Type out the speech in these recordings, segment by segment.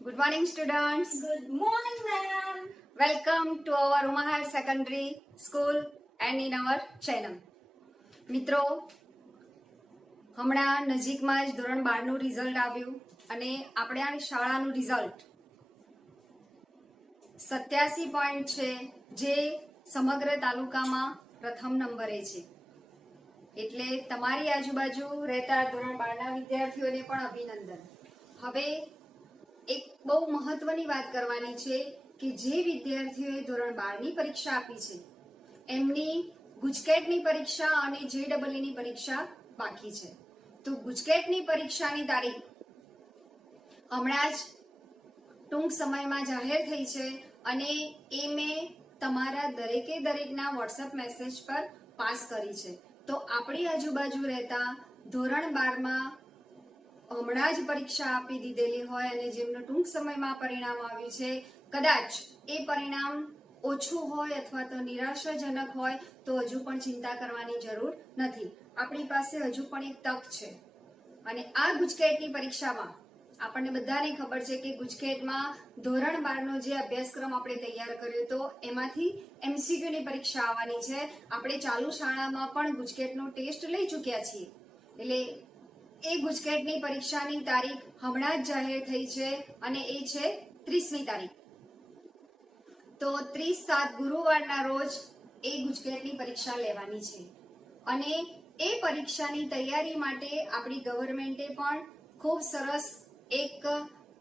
Good morning, students. Good morning, ma'am. Welcome to our Umahar Secondary School and in our channel. મિત્રો, હમણાં નજીકમાં જ ધોરણ 12 નું રિઝલ્ટ આવ્યું અને આપણે આ શાળાનું રિઝલ્ટ 87 પોઈન્ટ છે, જે સમગ્ર તાલુકામાં પ્રથમ નંબરે છે. એટલે તમારી આજુબાજુ રહેતા ધોરણ 12 ના વિદ્યાર્થીઓને પણ અભિનંદન. હવે એક બહુ મહત્વની વાત કરવાની છે કે જે વિદ્યાર્થીઓએ ધોરણ 12 ની પરીક્ષા આપી છે એમની ગુજકેટની પરીક્ષા અને જેડબલઈની પરીક્ષા બાકી છે. તો ગુજકેટની પરીક્ષાની તારીખ હમણાં જ ટૂંક સમયમાં જાહેર થઈ છે અને એ મેં તમારા દરેકના વોટ્સએપ મેસેજ પર પાસ કરી છે. તો આપણી આજુબાજુ રહેતા ધોરણ 12 માં હમણાં જ પરીક્ષા આપી દીધેલી હોય અને જેમનું ટૂંક સમયમાં પરિણામ આવ્યું છે, કદાચ એ પરિણામ ઓછું હોય અથવા તો નિરાશાજનક હોય તો હજુ પણ ચિંતા કરવાની જરૂર નથી. આપણી પાસે હજુ પણ એક તક છે. અને આ ગુજકેટની પરીક્ષામાં આપણને બધાને ખબર છે કે ગુજકેટમાં ધોરણ 12 નો જે અભ્યાસક્રમ આપણે તૈયાર કર્યો હતો એમાંથી MCQ ની પરીક્ષા આવવાની છે. આપણે ચાલુ શાળામાં પણ ગુજકેટનો ટેસ્ટ લઈ ચૂક્યા છીએ. એટલે એ ગુજકેટની પરીક્ષાની તારીખ હમણાં જ જાહેર થઈ છે અને એ છે 30મી તારીખ. તો 30/7 ગુરુવારના રોજ એ ગુજકેટની પરીક્ષા લેવાની છે અને એ પરીક્ષાની તૈયારી માટે આપણી ગવર્મેન્ટે પણ ખૂબ સરસ એક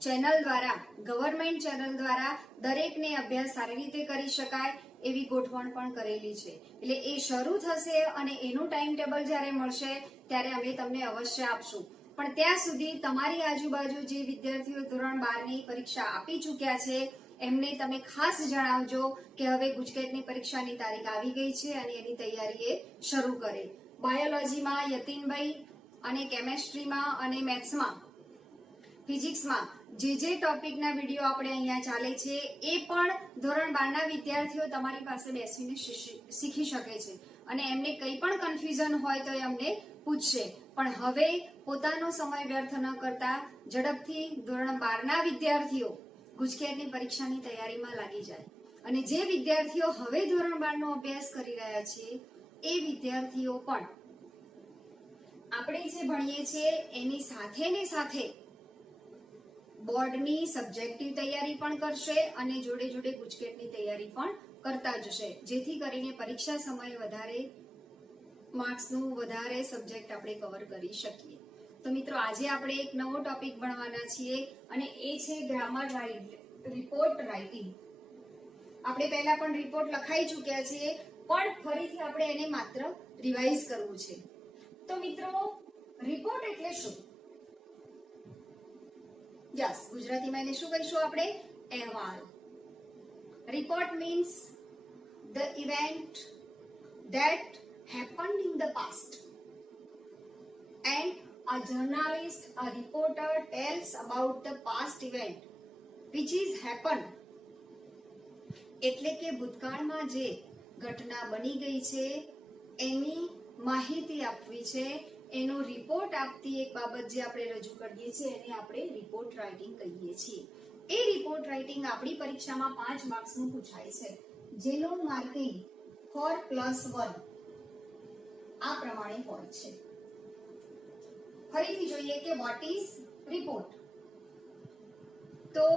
ચેનલ દ્વારા, ગવર્મેન્ટ ચેનલ દ્વારા દરેકને અભ્યાસ સારી રીતે કરી શકાય એવી ગોઠવણ પણ કરેલી છે. એટલે એ શરૂ થશે અને એનું ટાઈમ ટેબલ જ્યારે મળશે ત્યારે અમે તમને અવશ્ય આપશું. પણ ત્યાં સુધી તમારી આજુબાજુ જે વિદ્યાર્થીઓ ધોરણ 12 ની પરીક્ષા આપી ચૂક્યા છે એમને તમે ખાસ જણાવજો કે હવે ગુજકેટની પરીક્ષાની તારીખ આવી ગઈ છે અને એની તૈયારી એ શરૂ કરે. બાયોલોજીમાં યતીનભાઈ અને કેમેસ્ટ્રીમાં અને મેથ્સમાં, ફિઝિક્સમાં જે ટોપિકના વિડીયો આપણે અહીંયા ચાલે છે એ પણ ધોરણ 12 ના વિદ્યાર્થીઓ તમારી પાસે બેસીને શીખી શકે છે અને એમને કંઈ પણ કન્ફ્યુઝન હોય તો એ અમને પૂછશે. પણ હવે પોતાનો સમય વ્યર્થ ન કરતા ઝડપથી ધોરણ 12 ના વિદ્યાર્થીઓ ગુજકેટની પરીક્ષાની તૈયારીમાં લાગી જાય. અને જે વિદ્યાર્થીઓ હવે ધોરણ 12 નો અભ્યાસ કરી રહ્યા છે એ વિદ્યાર્થીઓ પણ આપણે જે ભણીએ છીએ એની સાથે બોર્ડની સબ્જેક્ટિવ તૈયારી પણ કરશે અને જોડે ગુજકેટની તૈયારી પણ કરતા જશે, જેથી કરીને પરીક્ષા સમયે વધારે માર્ક્સનું વધારે સબ્જેક્ટ આપણે કવર કરી શકીએ. તો મિત્રો, આજે આપણે એક નવો ટોપિક ભણવાના છીએ અને એ છે ગ્રામર રિપોર્ટ રાઇટિંગ. આપણે પહેલા પણ રિપોર્ટ લખાઈ ચૂક્યા છીએ પણ ફરીથી આપણે એને માત્ર રિવાઇઝ કરવું છે. તો મિત્રો, રિપોર્ટ એટલે શું? યસ, ગુજરાતીમાં એને શું કહીશું આપણે? અહેવાલ. Report means the event that happened in the past and a journalist, a reporter tells about the past event which is happened. એટલે કે ભૂતકાળમાં જે ઘટના બની ગઈ છે એની માહિતી આપવી છે, એનો રિપોર્ટ આપતી એક બાબત જે આપણે રજૂ કરીએ છીએ એને આપણે રિપોર્ટ રાઇટિંગ કહીએ છીએ. એ રિપોર્ટ રાઇટિંગ આપણી પરીક્ષામાં 5 માર્ક્સનું પૂછાય છે, જેનું માર્કિંગ 4+1 આ પ્રમાણે હોય છે. ફરીથી જોઈએ કે વોટ ઇઝ રિપોર્ટ. તો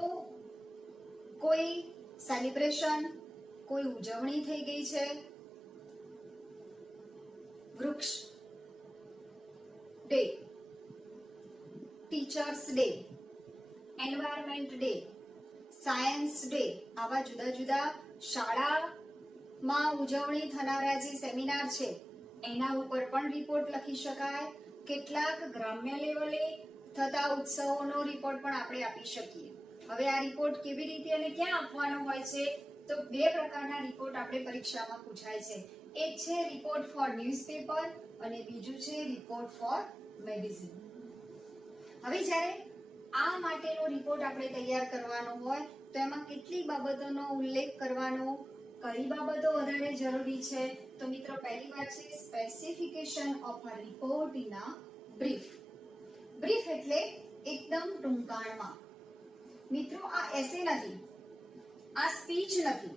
કોઈ સેલિબ્રેશન, કોઈ ઉજવણી થઈ ગઈ છે, વૃક્ષ day, teachers day, environment day, science day, આવા જુદા શાળામાં ઉજવણી થનારા જે સેમિનાર છે એના ઉપર પણ રિપોર્ટ લખી શકાય. કેટલાક ગ્રામ્ય લેવલે થતા ઉત્સવોનો રિપોર્ટ પણ આપણે આપી શકીએ. હવે આ રિપોર્ટ કેવી રીતે અને ક્યાં આપવાનો હોય છે? તો 2 પ્રકારના રિપોર્ટ આપણે પરીક્ષામાં પૂછાય છે. એક છે રિપોર્ટ ફોર ન્યૂઝપેપર અને બીજું છે રિપોર્ટ ફોર મેગેઝિન. હવે જ્યારે આ માટેનો રિપોર્ટ આપણે તૈયાર કરવાનો હોય તો એમાં કેટલી બાબતોનો ઉલ્લેખ કરવાનો, કઈ બાબતો વધારે જરૂરી છે? તો મિત્રો, પહેલી વાત છે specification of a report in a brief. Brief એટલે એકદમ ટૂંકાણમાં. મિત્રો આ એસે નથી, આ સ્પીચ નથી.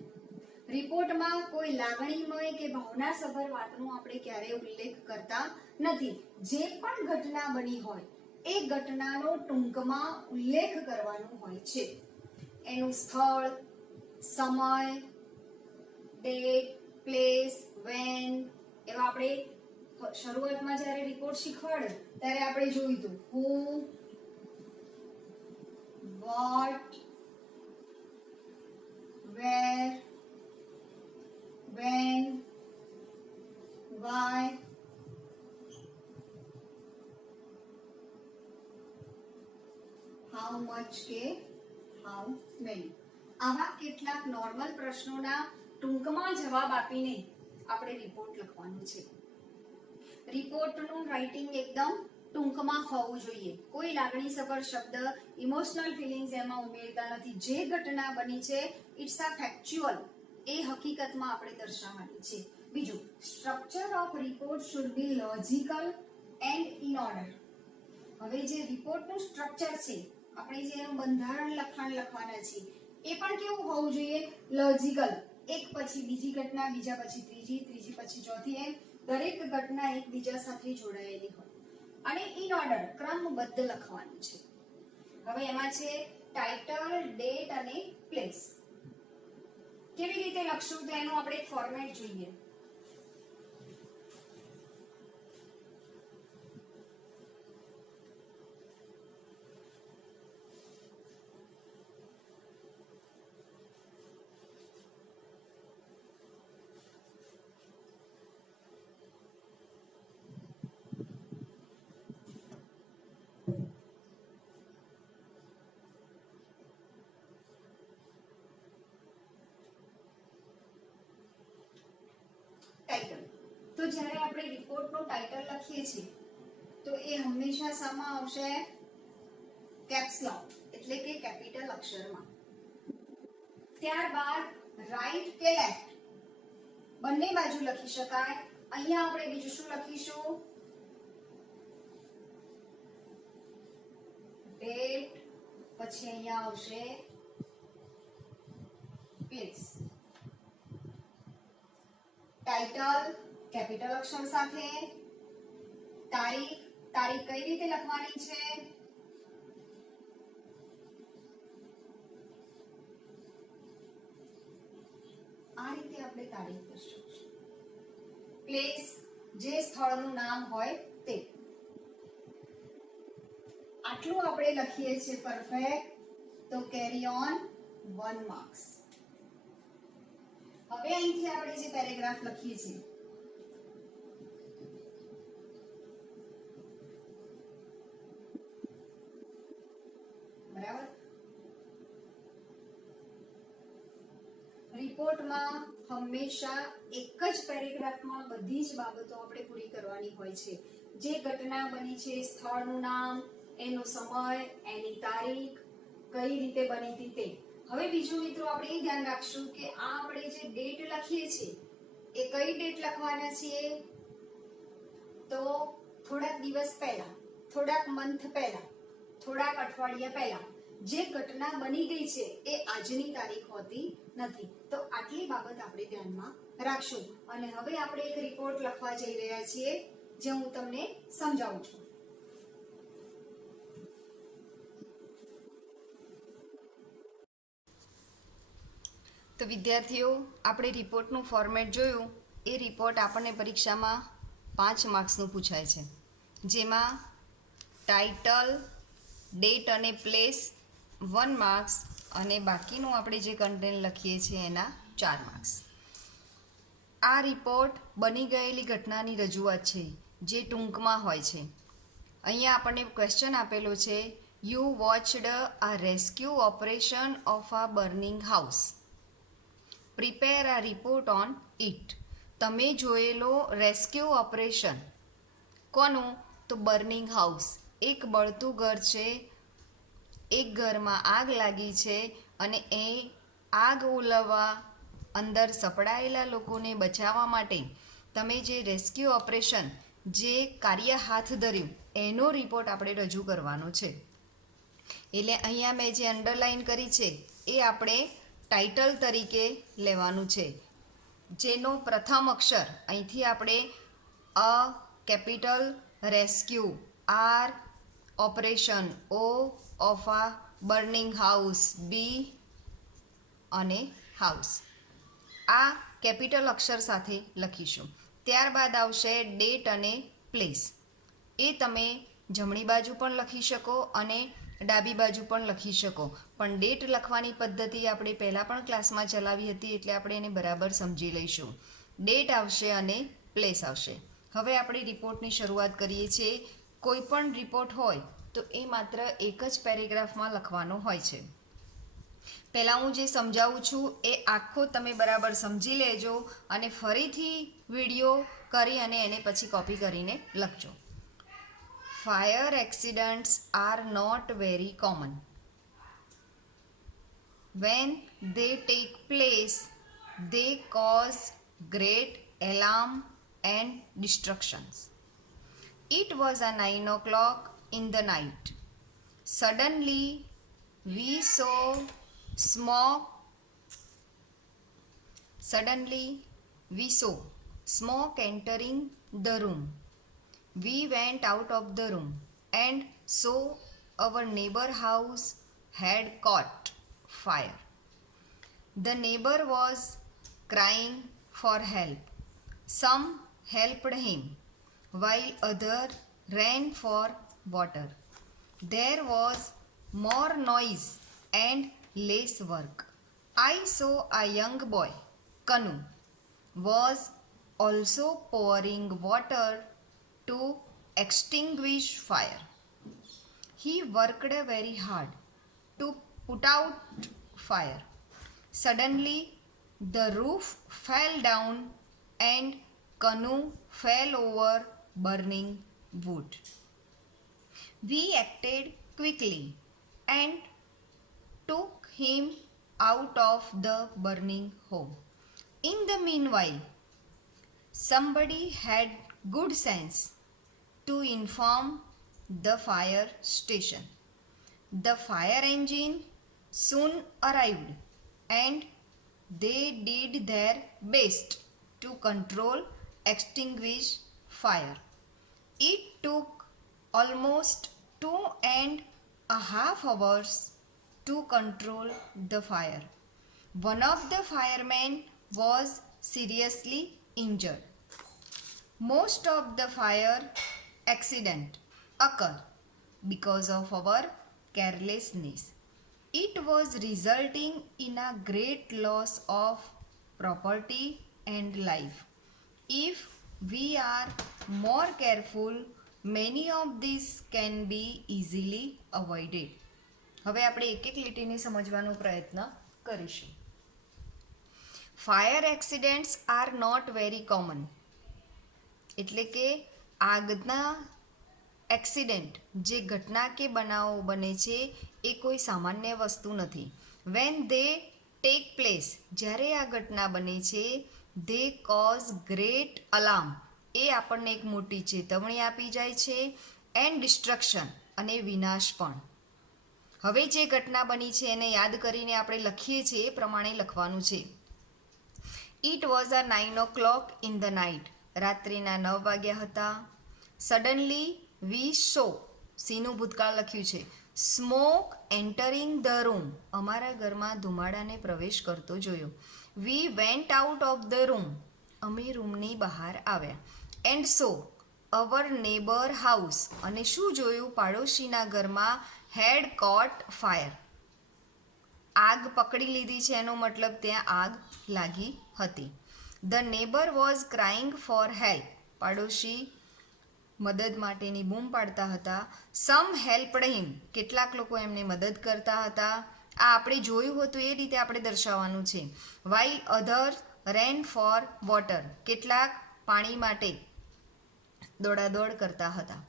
રિપોર્ટમાં કોઈ લાગણીમય કે ભાવનાસભર વાતનો આપણે ક્યારેય ઉલ્લેખ કરતા નથી. જે પણ ઘટના બની હોય એ ઘટનાનો ટૂંકમાં ઉલ્લેખ કરવાનો હોય છે. એનું સ્થળ, સમય, ડેટ, પ્લેસ, વેન, એવા આપણે શરૂઆતમાં જ્યારે રિપોર્ટ શીખવાડે ત્યારે આપણે જોયું હતું who, what, where, when, why, how much કે how many. આવા કેટલાક નોર્મલ પ્રશ્નોના ટૂંકમાં જવાબ આપીને આપણે રિપોર્ટ લખવાનું છે. રિપોર્ટનું રાઇટિંગ એકદમ ટૂંકમાં હોવું જોઈએ. કોઈ લાગણીસભર શબ્દ, ઇમોશનલ ફિલિંગ્સ એમાં ઉમેરતા નથી. જે ઘટના બની છે ઇટ્સ અ ફેક્ચ્યુઅલ, એ હકીકતમાં આપણે દર્શાવવાની છે. બીજું, structure of report should be logical and in order. હવે જે રિપોર્ટનું સ્ટ્રક્ચર છે, આપણે જે એનું બંધારણ લખાણ લખવાના છે, એ પણ કેવું હોવું જોઈએ? લોજિકલ. એક પછી બીજી ઘટના, બીજા પછી ત્રીજી, ત્રીજી પછી ચોથી, એમ દરેક ઘટના એકબીજા સાથે જોડાયેલી હોય. અને ઇન ઓર્ડર, ક્રમબદ્ધ લખવાનું છે. હવે એમાં છે ટાઇટલ, ડેટ અને પ્લેસ. કેવી રીતે લખશું તો એનું આપણે એક ફોર્મેટ જોઈએ. ટાઇટલ. તો જ્યારે આપણે રિપોર્ટનું ટાઇટલ લખીએ છીએ તો એ હંમેશા શામાં આવશે? કેપ્સ લોક, એટલે કે કેપિટલ અક્ષરમાં. ત્યારબાદ રાઈટ કે લેફ્ટ બંને બાજુ લખી શકાય. અહીંયા આપણે બીજું શું લખીશું? ડેટ, પછી અહીંયા આવશે પ્લેસ. ટાઇટલ કેપિટલ અક્ષર સાથે, તારીખ, તારીખ કઈ રીતે લખવાની છે? આ રીતે આપણે તારીખ દર્શાવીશું. પ્લેસ, જે સ્થળનું નામ હોય તે. આટલું આપણે લખીએ છીએ પરફેક્ટ, તો કેરી ઓન 1 માર્ક્સ. હવે અહીંથી આપણે જે પેરેગ્રાફ લખીએ છીએ, બરાબર? રિપોર્ટમાં હંમેશા એક જ પેરેગ્રાફમાં બધી જ બાબતો આપણે પૂરી કરવાની હોય છે. જે ઘટના બની છે, સ્થળનું નામ, એનો સમય, એની તારીખ, કઈ રીતે બની હતી તે. હવે બીજું મિત્રો આપણે એ ધ્યાન રાખશું કે આ આપણે જે ડેટ લખીએ છીએ એ કઈ ડેટ લખવાના છીએ? તો થોડાક દિવસ પહેલા, થોડાક મંથ પહેલા, થોડાક અઠવાડિયા પહેલા. જે ઘટના બની ગઈ છે એ આજની તારીખ હોતી નથી. તો આટલી બાબત આપણે ધ્યાનમાં રાખશું. અને હવે આપણે એક રિપોર્ટ લખવા જઈ રહ્યા છીએ, જે હું તમને સમજાવું છું. તો વિદ્યાર્થીઓ, આપણે રિપોર્ટનું ફોર્મેટ જોયું. એ રિપોર્ટ આપણને પરીક્ષામાં 5 માર્ક્સનું પૂછાય છે, જેમાં ટાઇટલ, ડેટ અને પ્લેસ 1 માર્ક્સ અને બાકીનું આપણે જે કન્ટેન્ટ લખીએ છીએ એના 4 માર્ક્સ. આ રિપોર્ટ બની ગયેલી ઘટનાની રજૂઆત છે, જે ટૂંકમાં હોય છે. અહીંયા આપણને ક્વેશ્ચન આપેલો છે, you watched a rescue operation of a burning house. Prepare a report on it. તમે જોયેલો રેસ્ક્યુ ઓપરેશન. કોનું? તો બર્નિંગ હાઉસ. એક બળતું ઘર છે, એક ઘરમાં આગ લાગી છે અને એ આગ ઓલવવા અંદર સપડાયેલા લોકોને બચાવવા માટે તમે જે રેસ્ક્યુ ઓપરેશન, જે કાર્ય હાથ ધર્યું, એનો રિપોર્ટ આપણે રજૂ કરવાનો છે. એટલે અહીંયા મેં જે અંડરલાઈન કરી છે એ આપણે ટાઇટલ તરીકે લેવાનું છે, જેનો પ્રથમ અક્ષર અહીંથી આપણે અ કેપિટલ રેસ્ક્યુ, આર ઓપરેશન, ઓ ઓફા બર્નિંગ હાઉસ, બી અને હાઉસ આ કેપિટલ અક્ષર સાથે લખીશું. ત્યારબાદ આવશે ડેટ અને પ્લેસ. એ તમે જમણી બાજુ પણ લખી શકો અને ડાબી બાજુ પણ લખી શકો, પણ ડેટ લખવાની પદ્ધતિ આપણે પહેલાં પણ ક્લાસમાં ચલાવી હતી એટલે આપણે એને બરાબર સમજી લઈશું. ડેટ આવશે અને પ્લેસ આવશે. હવે આપણે રિપોર્ટની શરૂઆત કરીએ છીએ. કોઈ પણ રિપોર્ટ હોય તો એ માત્ર એક જ પેરેગ્રાફમાં લખવાનો હોય છે. પહેલાં હું જે સમજાવું છું એ આખો તમે બરાબર સમજી લેજો અને ફરીથી વિડીયો કરી અને એને પછી કોપી કરીને લખજો. Fire accidents are not very common. When they take place, they cause great alarm and destructions. It was a 9 o'clock in the night. Suddenly, we saw smoke. Smoke entering the room. We went out of the room and saw our neighbor house had caught fire. The neighbor was crying for help. Some helped him, while others ran for water. There was more noise and less work. I saw a young boy, Kanu, was also pouring water to extinguish fire. He worked very hard to put out fire. Suddenly, the roof fell down and Kanu fell over burning wood. We acted quickly and took him out of the burning home. In the meanwhile, somebody had good sense to inform the fire station. The fire engine soon arrived and they did their best to extinguish fire. It took almost 2.5 hours to control the fire. One of the firemen was seriously injured. Most of the fire accidents occur because of our carelessness. It was resulting in a great loss of property and life. If we are more careful, many of these can be easily avoided. હવે આપણે એક એક લીટીને સમજવાનો પ્રયત્ન કરીશું. Fire accidents are not very common, એટલે કે આગના એક્સિડન્ટ જે ઘટના કે બનાવો બને છે એ કોઈ સામાન્ય વસ્તુ નથી. વેન દે ટેક પ્લેસ, જ્યારે આ ઘટના બને છે, દે કોઝ ગ્રેટ અલાર્મ, એ આપણને એક મોટી ચેતવણી આપી જાય છે, એન્ડ ડિસ્ટ્રક્શન, અને વિનાશ પણ. હવે જે ઘટના બની છે એને યાદ કરીને આપણે લખીએ છીએ એ પ્રમાણે લખવાનું છે. It was a 9 o'clock in the night, રાત્રિના 9 વાગ્યા હતા. સડનલી વી સો, સીનું ભૂતકાળ લખ્યું છે. સ્મોક એન્ટરિંગ ધ રૂમ, અમારા ઘરમાં ધુમાડાને પ્રવેશ કરતો જોયો. We went out of the room, અમે રૂમની બહાર આવ્યા. And so our neighbour house, અને શું જોયું, પાડોશીના ઘરમાં હેડ કોટ ફાયર, આગ પકડી લીધી છે, એનો મતલબ ત્યાં આગ લાગી હતી. The neighbour was crying for help, પાડોશી મદદ માટેની બૂમ પાડતા હતા. સમ હેલ્પડ હિમ, કેટલાક લોકો એમને મદદ કરતા હતા. આ આપણે જોયું હતું એ રીતે આપણે દર્શાવવાનું છે. વાઇલ અધર રેન ફોર વોટર, કેટલાક પાણી માટે દોડાદોડ કરતા હતા.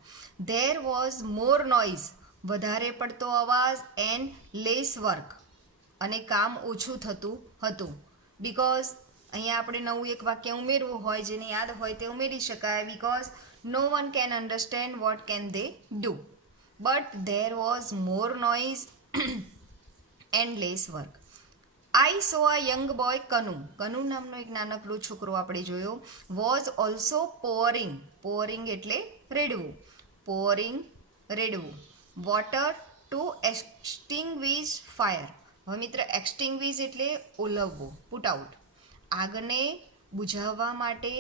ધેર વોઝ મોર નોઇઝ, વધારે પડતો અવાજ, એન્ડ લેસ વર્ક, અને કામ ઓછું થતું હતું. બિકોઝ અહીંયા આપણે નવું એક વાક્ય ઉમેરવું હોય, જેને યાદ હોય તે ઉમેરી શકાય. Because no one can understand what can they do. but there was more noise and less work. I saw a young boy, Kanu નામનો એક નાનકડો છોકરો આપણે જોયો, was also pouring એટલે રેડવું water to extinguish fire. હવે મિત્ર extinguish એટલે ઓલવવો, put out. આગને બુઝાવવા માટે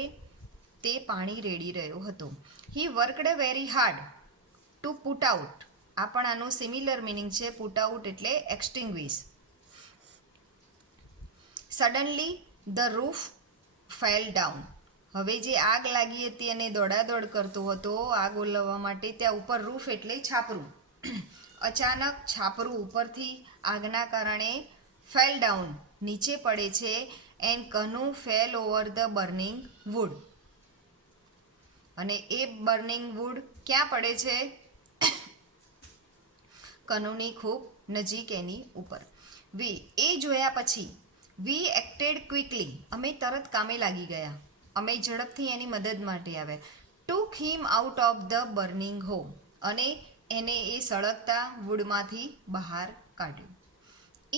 તે પાણી રેડી રહ્યો હતો. He worked very hard to put out. આ પણ આનો સિમિલર મિનિંગ છે, put out એટલે extinguish. Suddenly the roof fell down. હવે જે આગ લાગી હતી અને દોડાદોડ કરતો હતો આગ ઓલવવા માટે, ત્યાં ઉપર રૂફ એટલે છાપરું. અચાનક છાપરું ઉપરથી આગના કારણે ફેલ ડાઉન નીચે પડે છે, and Kanu fell over the burning wood. અને એ બર્નિંગ વુડ ક્યાં પડે છે? કનુની ખૂબ નજીક એની ઉપર. એ જોયા પછી વી એક્ટેડ ક્વિકલી, અમે તરત કામે લાગી ગયા, અમે ઝડપથી એની મદદ માટે આવ્યા. Took him out of the burning home, અને એને એ સળગતા વુડમાંથી બહાર કાઢ્યું.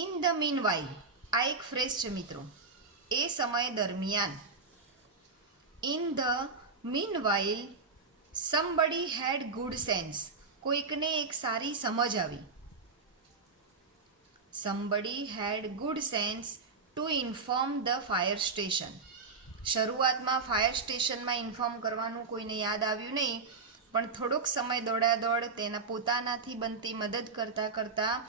ઇન ધ મીન વાઇલ, આ એક ફ્રેઝ છે મિત્રો, એ સમય દરમિયાન. In the meanwhile somebody had good sense, કોઈકને એક સારી સમજ આવી. Somebody had good sense to inform the fire station. શરૂઆતમાં ફાયર સ્ટેશનમાં ઇન્ફોર્મ કરવાનું કોઈને યાદ આવ્યું નહીં, પણ થોડોક સમય દોડાદોડ તેના પોતાનાથી બનતી મદદ કરતાં કરતાં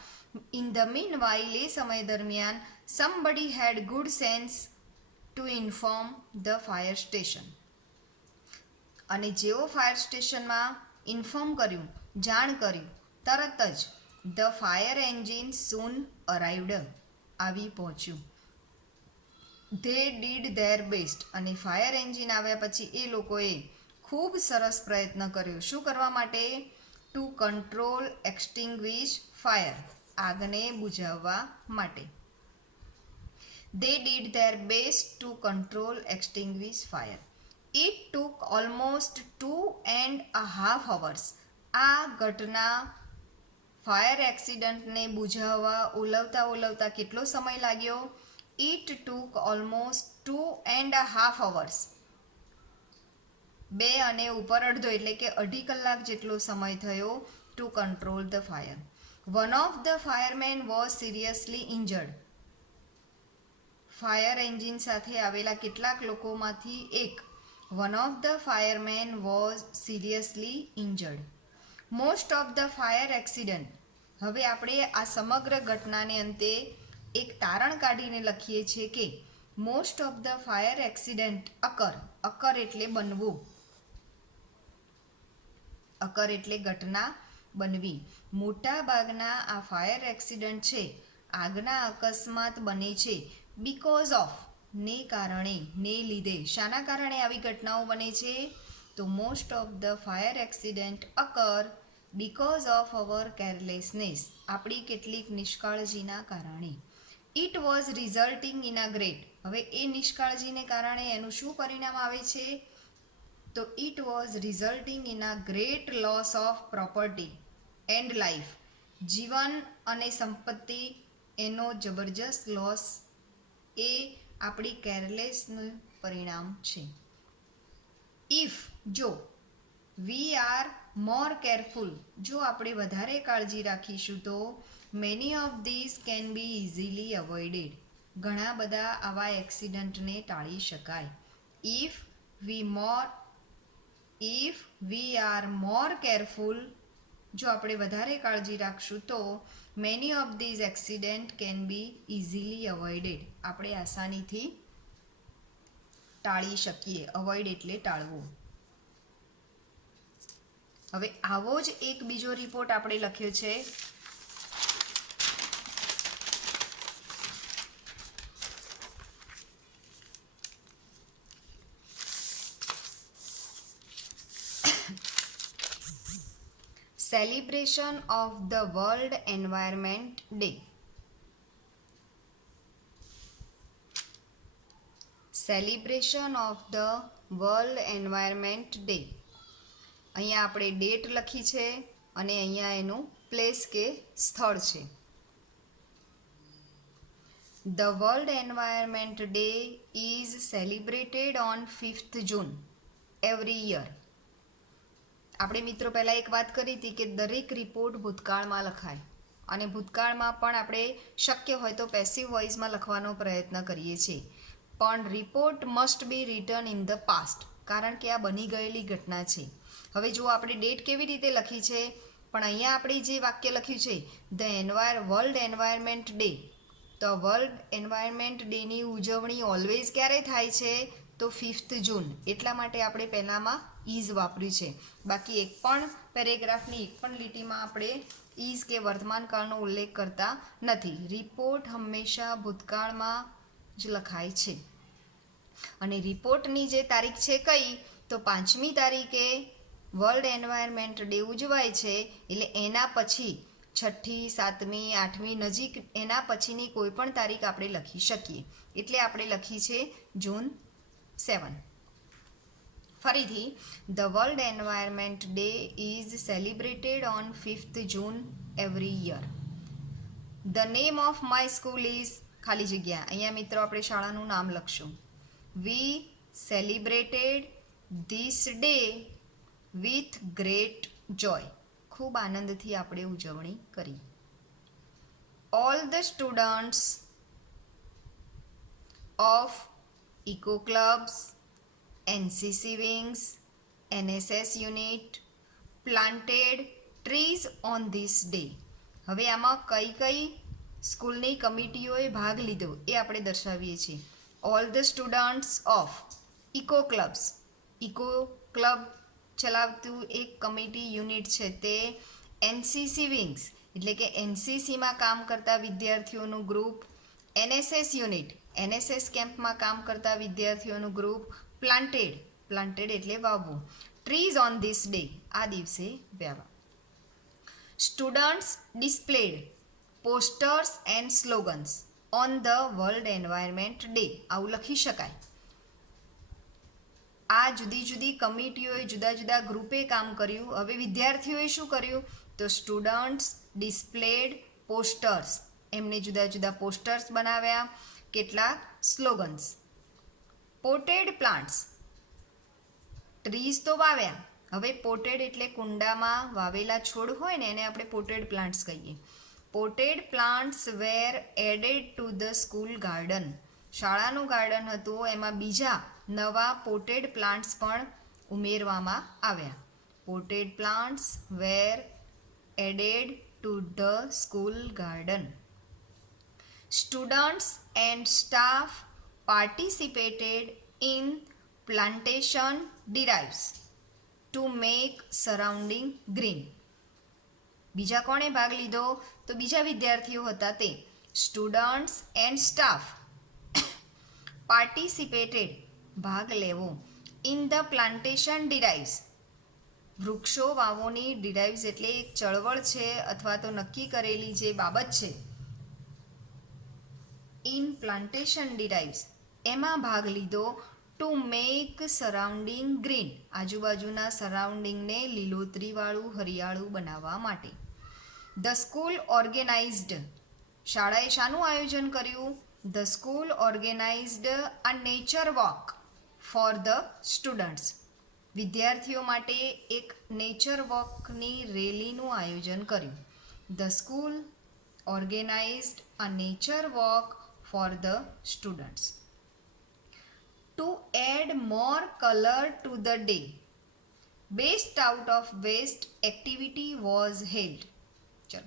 ઇન ધ મીન વાઇલ એ સમય દરમિયાન somebody had good sense to inform the fire station. અને જેવો ફાયર સ્ટેશનમાં ઇન્ફોર્મ કર્યું, જાણ કર્યું, તરત જ the fire engine soon arrived, આવી પહોંચ્યું. ધે ડીડ ધેર બેસ્ટ, અને ફાયર એન્જિન આવ્યા પછી એ લોકોએ ખૂબ સરસ પ્રયત્ન કર્યો. શું કરવા માટે? ટુ કંટ્રોલ એક્સટિંગ્વિશ ફાયર, આગને બુઝાવવા માટે. They did there best two control એક્સટિંગ્વિશ fire. It took almost 2.5 hours. આ ઘટના ફાયર એક્સિડન્ટને બુઝાવવા ઓલવતા કેટલો સમય લાગ્યો? It took almost 2.5 hours. 2 અને ઉપર અડધો એટલે કે 2.5 કલાક જેટલો સમય થયો two control the fire. One of the fireman was seriously injured. Fire engine સાથે આવેલા કેટલાક લોકોમાંથી એક, one of the fireman was seriously injured. Most of the fire accident. હવે આપણે આ સમગ્ર ઘટનાને અંતે એક તારણ કાઢીને લખીએ છીએ કે most of the fire accident અકર એટલે બનવું, અકર એટલે ઘટના બનવી. મોટા ભાગના આ ફાયર એક્સિડન્ટ છે, આગના અકસ્માત બને છે બીકોઝ ઓફ, ને કારણે, ને લીધે. શાના કારણે આવી ઘટનાઓ બને છે? તો most of the fire accident occur because of our carelessness, આપણી કેટલીક નિષ્કાળજીના કારણે. It was resulting in a great. હવે એ નિષ્કાળજીને કારણે એનું શું પરિણામ આવે છે? તો it was resulting in a great loss of property and life. જીવન અને સંપત્તિ એનો જબરજસ્ત લોસ, એ આપણી કેરલેસનું પરિણામ છે. ઇફ, જો, વી આર મોર કેરફુલ, જો આપણે વધારે કાળજી રાખીશું તો many of this can be easily avoided, ઘણા બધા આવા એક્સિડન્ટને ટાળી શકાય. If we are more careful, જો આપણે વધારે કાળજી રાખશું તો many of these accident can be easily avoided, આપણે આસાનીથી ટાળી શકીએ. અવોઇડ એટલે ટાળવું. હવે આવો જ એક બીજો રિપોર્ટ આપણે લખ્યો છે. Celebration of the world environment day. Celebration of the world environment day. અહીંયા આપણે ડેટ લખી છે અને અહીંયા એનું પ્લેસ કે સ્થળ છે. The World Environment Day is celebrated on 5th June every year. આપણે મિત્રો પહેલાં એક વાત કરી હતી કે દરેક રિપોર્ટ ભૂતકાળમાં લખાય અને ભૂતકાળમાં પણ આપણે શક્ય હોય તો પેસિવ વોઇસમાં લખવાનો પ્રયત્ન કરીએ છીએ, પણ report must be written in the past, કારણ કે આ બની ગયેલી ઘટના છે. હવે જો આપણે ડેટ કેવી રીતે લખી છે, પણ અહીંયા આપણે જે વાક્ય લખ્યું છે ધ વર્લ્ડ એન્વાયરમેન્ટ ડે, તો વર્લ્ડ એન્વાયરમેન્ટ ડેની ઉજવણી ઓલવેઝ ક્યારે થાય છે, તો 5th જૂન. એટલા માટે આપણે પહેલાંમાં ઇઝ વાપર્યું છે. બાકી એક પણ પેરેગ્રાફની એક પણ લીટીમાં આપણે ઇઝ કે વર્તમાનકાળનો ઉલ્લેખ કરતા નથી. રિપોર્ટ હંમેશા ભૂતકાળમાં જ લખાય છે. અને રિપોર્ટની જે તારીખ છે કઈ, તો 5મી તારીખે વર્લ્ડ એન્વાયરમેન્ટ ડે ઉજવાય છે, એટલે એના પછી 6ઠી 7મી 8મી નજીક એના પછીની કોઈ પણ તારીખ આપણે લખી શકીએ. એટલે આપણે લખી છે જૂન 7. ફરીથી, the world environment day is celebrated on 5th June every year. The name of my school is ખાલી જગ્યા. અહીંયા મિત્રો આપણે શાળાનું નામ લખશું. We celebrated this day with great joy. ખૂબ આનંદથી આપણે ઉજવણી કરી. All the students of eco clubs, NCC wings, NSS unit planted trees on this day. હવે આમાં કઈ કઈ સ્કૂલની કમિટીઓએ ભાગ લીધો એ આપણે દર્શાવીએ છીએ. All the students of eco clubs, eco club ચલાવતું એક કમિટી યુનિટ છે તે એનસીસી વિંગ્સ એટલે કે એનસીસીમાં કામ કરતા વિદ્યાર્થીઓનું ગ્રુપ, એનએસએસ યુનિટ એનએસએસ કેમ્પમાં કામ કરતા વિદ્યાર્થીઓનું ગ્રુપ, પ્લાન્ટેડ એટલે વાવવું, ટ્રીઝ ઓન ધીસ ડે આ દિવસે વાવવા. Students ડિસ્પ્લેડ posters and slogans on the world environment day. આવું લખી શકાય. આ જુદી જુદી કમિટીઓએ જુદા જુદા ગ્રુપે કામ કર્યું. હવે વિદ્યાર્થીઓએ શું કર્યું, તો સ્ટુડન્ટ્સ ડિસ્પ્લેડ પોસ્ટર્સ, એમને જુદા જુદા પોસ્ટર્સ બનાવ્યા, કેટલાક સ્લોગન્સ. પોટેડ પ્લાન્ટ્સ, ટ્રીઝ તો વાવ્યા. હવે પોટેડ એટલે કુંડામાં વાવેલા છોડ હોય ને એને આપણે પોટેડ પ્લાન્ટ્સ કહીએ. Potted plants were added to the school garden. શાળાનું ગાર્ડન હતું એમાં બીજા નવા પોટેડ પ્લાન્ટ્સ પણ ઉમેરવામાં આવ્યા. Potted plants were added to the school garden. Students and staff participated in plantation drives to make surrounding green. બીજા કોણે ભાગ લીધો, તો બીજા વિદ્યાર્થીઓ હતા તે. સ્ટુડન્ટ્સ એન્ડ સ્ટાફ પાર્ટિસિપેટેડ ભાગ લેવો, ઇન ધ પ્લાન્ટેશન ડિરાઇવ્સ વૃક્ષો વાવોની ડિરાઇવ્સ એટલે એક ચળવળ છે અથવા તો નક્કી કરેલી જે બાબત છે. ઇન પ્લાન્ટેશન ડિરાઇવ્સ એમાં ભાગ લીધો. ટુ મેક સરાઉન્ડિંગ ગ્રીન આજુબાજુના સરાઉન્ડિંગને લીલોતરીવાળું હરિયાળું બનાવવા માટે. ધ સ્કૂલ ઓર્ગેનાઇઝડ શાળાએ શાનું આયોજન કર્યું, the school organised a nature walk for the students વિદ્યાર્થીઓ માટે એક નેચર વોકની રેલીનું આયોજન કર્યું. The school organised a nature walk for the students. To add more color to the day, best out of waste activity was held. ચલો,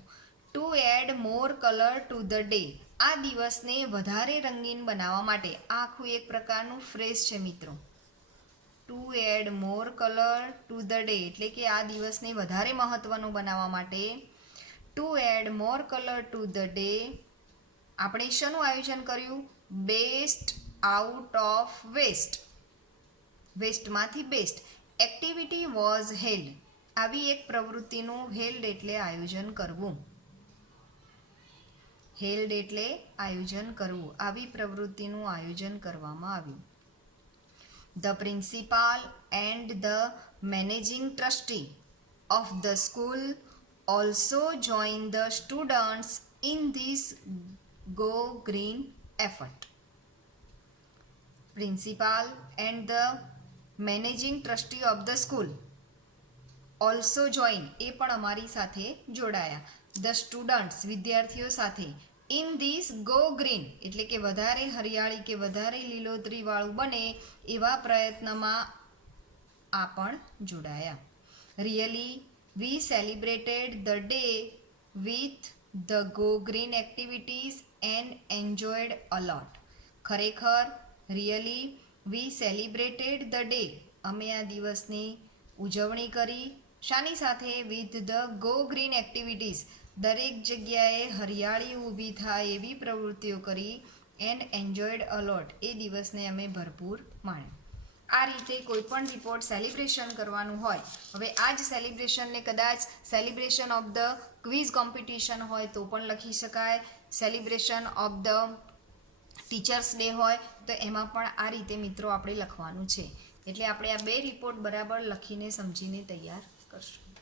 to add more color to the day આ દિવસને વધારે રંગીન બનાવવા માટે આ આખું એક પ્રકારનું ફ્રેઝ છે મિત્રો. To add more color to the day એટલે કે આ દિવસને વધારે મહત્વનું બનાવવા માટે. To add more color to the day આપણે શાનું આયોજન કર્યું, બેસ્ટ આઉટ ઓફ વેસ્ટ વેસ્ટમાંથી બેસ્ટ એક્ટિવિટી વોઝ હેલ્ડ આવી એક પ્રવૃત્તિનું હેલ્ડ એટલે આયોજન કરવું. હેલ્ડ એટલે આયોજન કરવું. આવી પ્રવૃત્તિનું આયોજન કરવામાં આવ્યું. The principal and the managing trustee of the school also join the students in this Go Green effort. Principal and the managing trustee of the school also join એ પણ અમારી સાથે જોડાયા. The students વિદ્યાર્થીઓ સાથે in this Go Green એટલે કે વધારે હરિયાળી કે વધારે લીલોતરી વાળું બને એવા પ્રયત્નમાં આ પણ જોડાયા. Really, we celebrated the day with the Go Green activities and enjoyed a lot. ખરેખર really, we celebrated the day અમે આ દિવસની ઉજવણી કરી શાની સાથે with the Go Green activities દરેક જગ્યાએ હરિયાળી ઊભી થાય એવી પ્રવૃત્તિઓ કરી એન્ડ એન્જોયડ અ લોટ એ દિવસને અમે ભરપૂર માણ્યો. આ રીતે કોઈ પણ રિપોર્ટ સેલિબ્રેશન કરવાનું હોય, હવે આ જ સેલિબ્રેશનને કદાચ celebration of the quiz competition હોય તો પણ લખી શકાય, celebration of the teachers day હોય તો એમાં પણ આ રીતે મિત્રો આપણે લખવાનું છે. એટલે આપણે આ બે રિપોર્ટ બરાબર લખીને સમજીને તૈયાર કરશું.